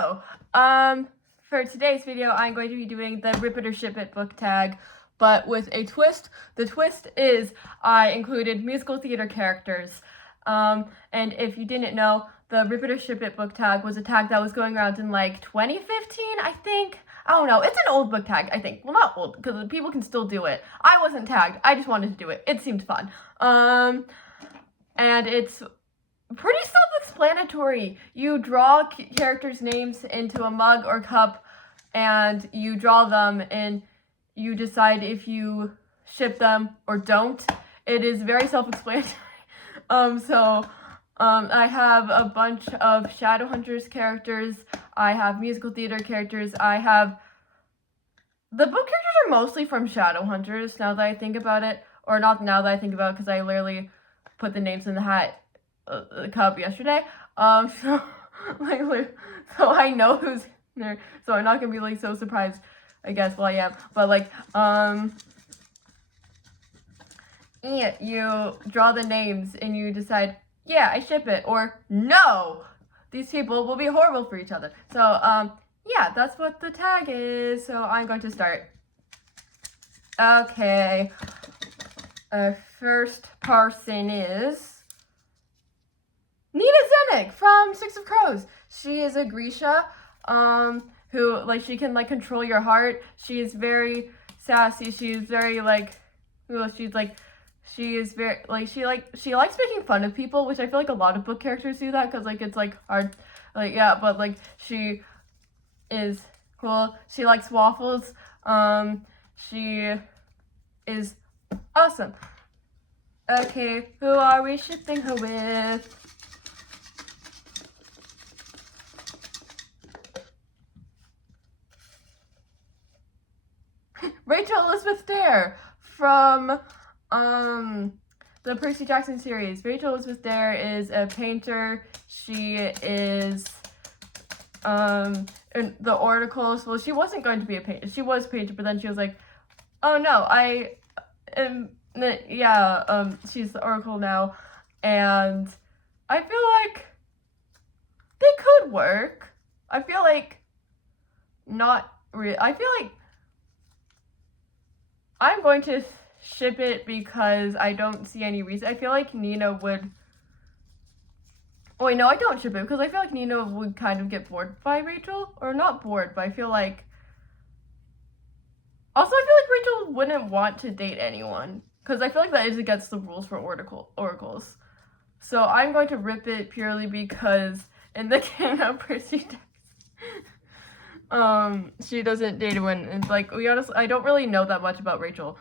Hello! For today's video, I'm going to be doing the Rip It or Ship It book tag, but with a twist. The twist is I included musical theater characters. And if you didn't know, the Rip It or Ship It book tag was a tag that was going around in like 2015, I think. I don't know. It's an old book tag, I think. Well, not old, because people can still do it. I wasn't tagged. I just wanted to do it. It seemed fun. And it's pretty self-explanatory. You draw characters' names into a mug or cup, and you draw them, and you decide if you ship them or don't. It is very self-explanatory. I have a bunch of Shadowhunters characters. I have musical theater characters. The book characters are mostly from Shadowhunters, now that I think about it. Or not now that I think about it, because I literally put the names in the cup yesterday. So I know who's there, so I'm not gonna be like so surprised, I guess. Well, I am, but like, yeah, you draw the names and you decide, yeah, I ship it, or no, these people will be horrible for each other. So, yeah, that's what the tag is. So I'm going to start. Okay, first person is Nina Zenik from Six of Crows. She is a Grisha, who, like, she can, like, control your heart. She is very sassy. She's very, like, she likes making fun of people, which I feel like a lot of book characters do that, because, like, it's, like, hard, like, yeah, but, like, she is cool. She likes waffles. She is awesome. Okay, who are we shipping her with? Rachel Elizabeth Dare from the Percy Jackson series. Rachel Elizabeth Dare is a painter. She is in the Oracles. Well, she wasn't going to be a painter. She was a painter, but then she was like, oh no, I am, yeah, she's the Oracle now, and I feel like they could work. I feel like not really. I feel like I'm going to ship it because I don't see any reason. I feel like Nina would... Oh, wait, no, I don't ship it because I feel like Nina would kind of get bored by Rachel. Or not bored, but I feel like... Also, I feel like Rachel wouldn't want to date anyone, because I feel like that is against the rules for oracles. So I'm going to rip it purely because in the King of Percy Jackson, she doesn't date anyone. And, like, I don't really know that much about Rachel,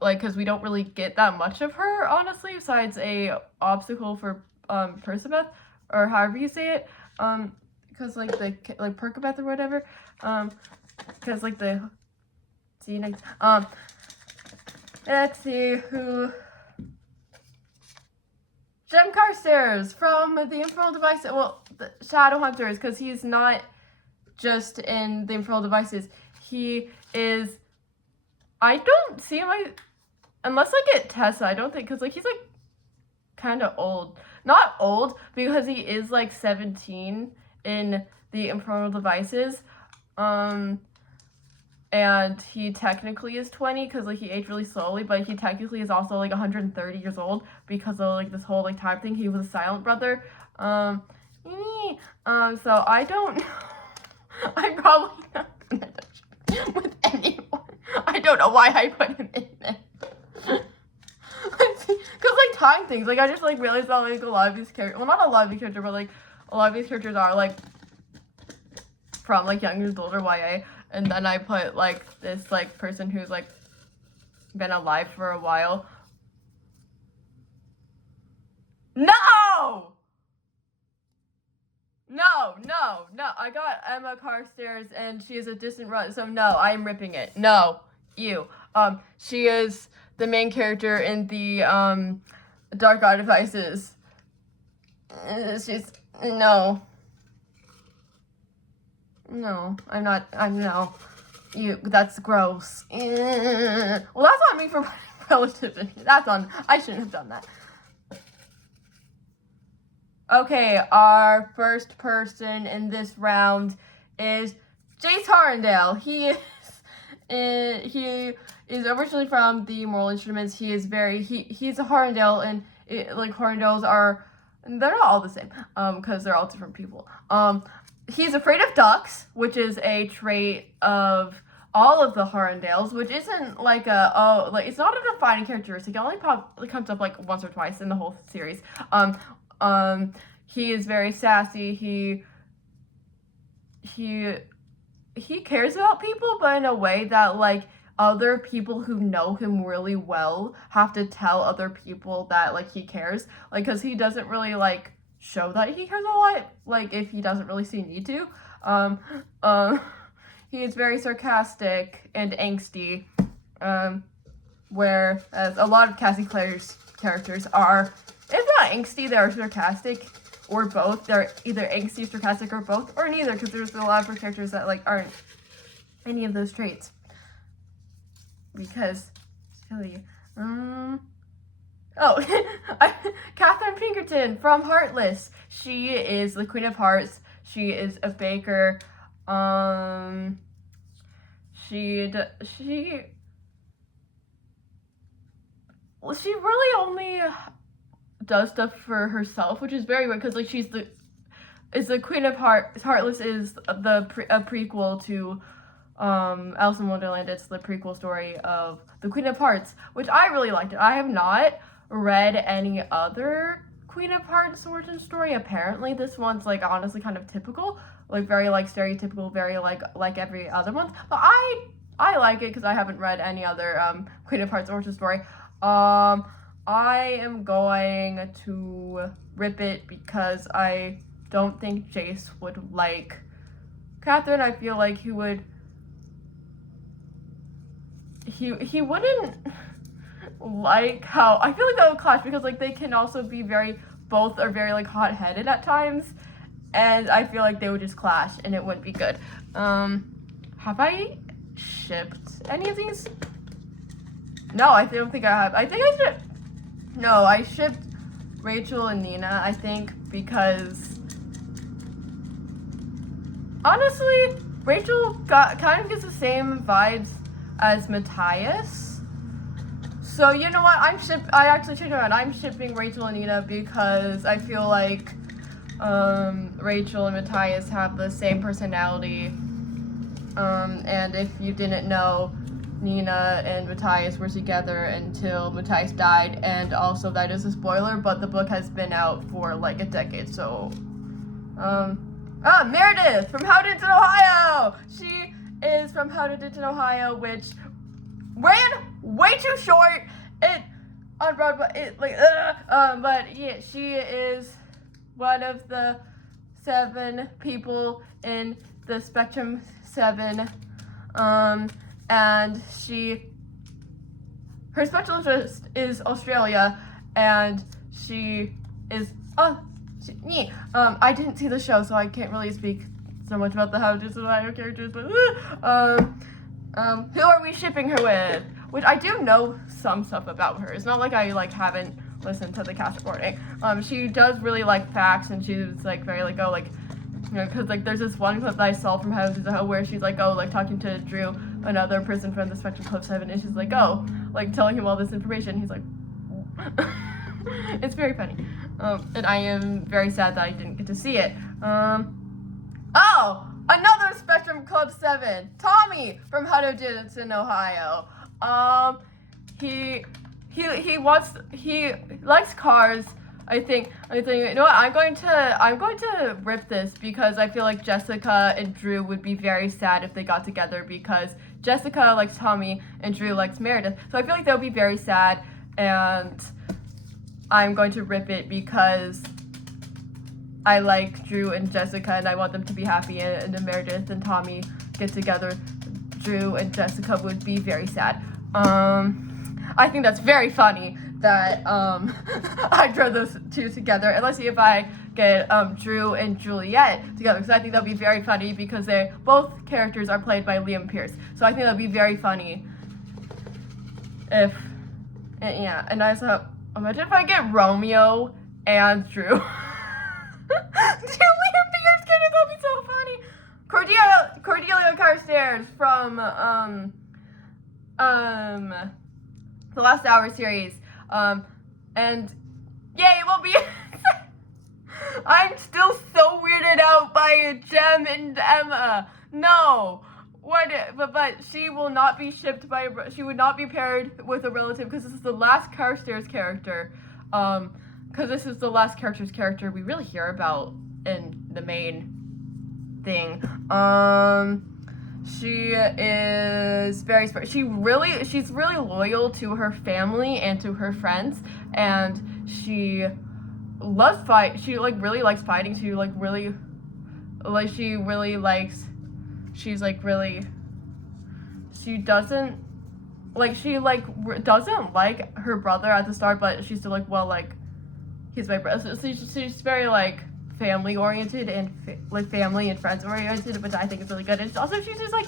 like, because we don't really get that much of her, honestly, besides a obstacle for Percabeth, or however you say it, because, like, Percabeth or whatever, because, like, the... See you next. Let's see who. Jem Carstairs from the Infernal Devices. Well, the Shadowhunters, because he's not just in the Infernal Devices. He is. I don't see him. Unless I get Tessa, I don't think, because, like, he's, like, kind of old. Not old, because he is, like, 17 in the Infernal Devices. And he technically is 20 because, like, he aged really slowly, but he technically is also, like, 130 years old because of, like, this whole, like, time thing. He was a silent brother. So I don't know. I'm probably not gonna touch with anyone. I don't know why I put him in there. Because, like, time things. Like, I just, like, realized that, like, a lot of these characters, well, not a lot of these characters, but, like, a lot of these characters are, like, from, like, young to older YA. And then I put, like, this, like, person who's, like, been alive for a while. No! No. I got Emma Carstairs, and she is a distant run, so no, I'm ripping it. No. You. She is the main character in the, Dark Artifices. No. No, I'm not, no. That's gross. Well, that's on me for relativity. That's on, I shouldn't have done that. Okay, our first person in this round is Jace Harendale. He is originally from the Moral Instruments. He's a Harendale, and Harendales are, they're not all the same, because they're all different people. He's afraid of ducks, which is a trait of all of the Harendales, which isn't like it's not a defining characteristic. It only comes up like once or twice in the whole series. He is very sassy. He cares about people, but in a way that like other people who know him really well have to tell other people that like he cares, like because he doesn't really like show that he cares a lot, like if he doesn't really see need to. He is very sarcastic and angsty, whereas a lot of Cassie Clare's characters are, if not angsty, they are sarcastic, or both. They're either angsty, sarcastic, or both, or neither, because there's a lot of her characters that like aren't any of those traits. Because, silly. Catherine Pinkerton from Heartless. She is the Queen of Hearts. She is a baker. She really only does stuff for herself, which is very weird because like she's the Queen of Hearts. Heartless is a prequel to Alice in Wonderland. It's the prequel story of the Queen of Hearts, which I really liked it. I have not read any other Queen of Hearts origin story. Apparently this one's like honestly kind of typical, like very like stereotypical, very like every other one, but I like it because I haven't read any other Queen of Hearts origin story. I am going to rip it because I don't think Jace would like Catherine. I feel like he would he wouldn't like how, I feel like that would clash because like they can also be both are very like hot-headed at times, and I feel like they would just clash and it wouldn't be good. Have I shipped any of these? No, I don't think I have. I think I shipped, no, I shipped Rachel and Nina, I think, because honestly, Rachel kind of gets the same vibes as Matthias. So you know what? I actually changed around. I'm shipping Rachel and Nina because I feel like Rachel and Matthias have the same personality. And if you didn't know, Nina and Matthias were together until Matthias died, and also that is a spoiler, but the book has been out for like a decade, so Meredith from How Did It, Ohio! She is from How Did It, Ohio, which ran way too short on Broadway, but yeah, she is one of the 7 people in the Spectrum 7, and her special interest is Australia, and she is, I didn't see the show, so I can't really speak so much about the How Did It, Ohio characters, but, who are we shipping her with? Which I do know some stuff about her. It's not like I, haven't listened to the cast recording. She does really like facts, and she's, very, because, there's this one clip that I saw from How Did It, Ohio where she's, talking to Drew, another person from the Spectrum Club 7, and she's telling him all this information. He's like, it's very funny. And I am very sad that I didn't get to see it. Another Spectrum Club 7, Tommy from How Did It in Ohio. He likes cars. I think, you know what, I'm going to rip this because I feel like Jessica and Drew would be very sad if they got together, because Jessica likes Tommy and Drew likes Meredith. So I feel like they'll be very sad, and I'm going to rip it because I like Drew and Jessica and I want them to be happy, and if Meredith and Tommy get together, Drew and Jessica would be very sad. I think that's very funny that I drew those two together. And let's see if I get Drew and Juliet together, because I think that'll be very funny because both characters are played by Liam Pierce. So I think that'll be very funny if, and I also, imagine if I get Romeo and Drew. Carstairs from the Last Hour series. And yay, it won't be. I'm still so weirded out by Jem and Emma. No. But she will not be shipped by she would not be paired with a relative because this is the last Carstairs character. Because this is the last character we really hear about in the main thing. She is very she's really loyal to her family and to her friends, and she loves fight. She like really likes fighting. She like really like she really likes. She's like really. She doesn't like doesn't like her brother at the start, but she's still like, well, like he's my brother. So she's very like family oriented and like family and friends oriented, which I think is really good. And also she's just like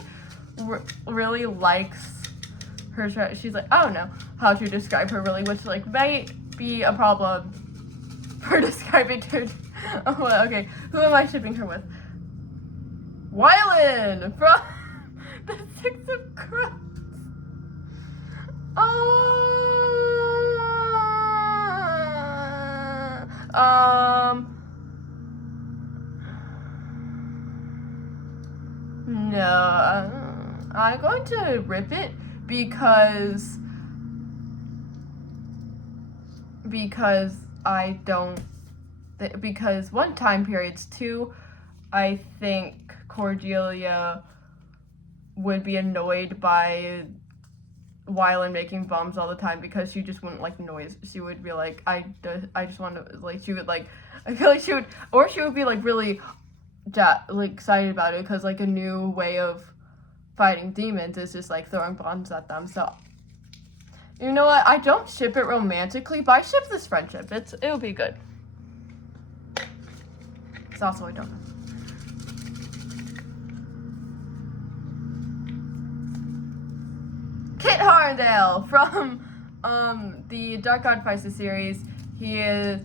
really likes her. She's like, I don't know how to describe her really, which like might be a problem for describing her. Oh, okay, who am I shipping her with? Wylan from the Six of Crows. No, I'm going to rip it because I don't, because one, time periods, two, I think Cordelia would be annoyed by Wylan making bombs all the time because she just wouldn't like noise. She would be like, I just want to, like, she would like, I feel like she would, or she would be like really like excited about it because like a new way of fighting demons is just like throwing bombs at them. So you know what, I don't ship it romantically, but I ship this friendship. It'll be good. It's also I don't know. Kit Harndale from the Dark God Feisty series. He is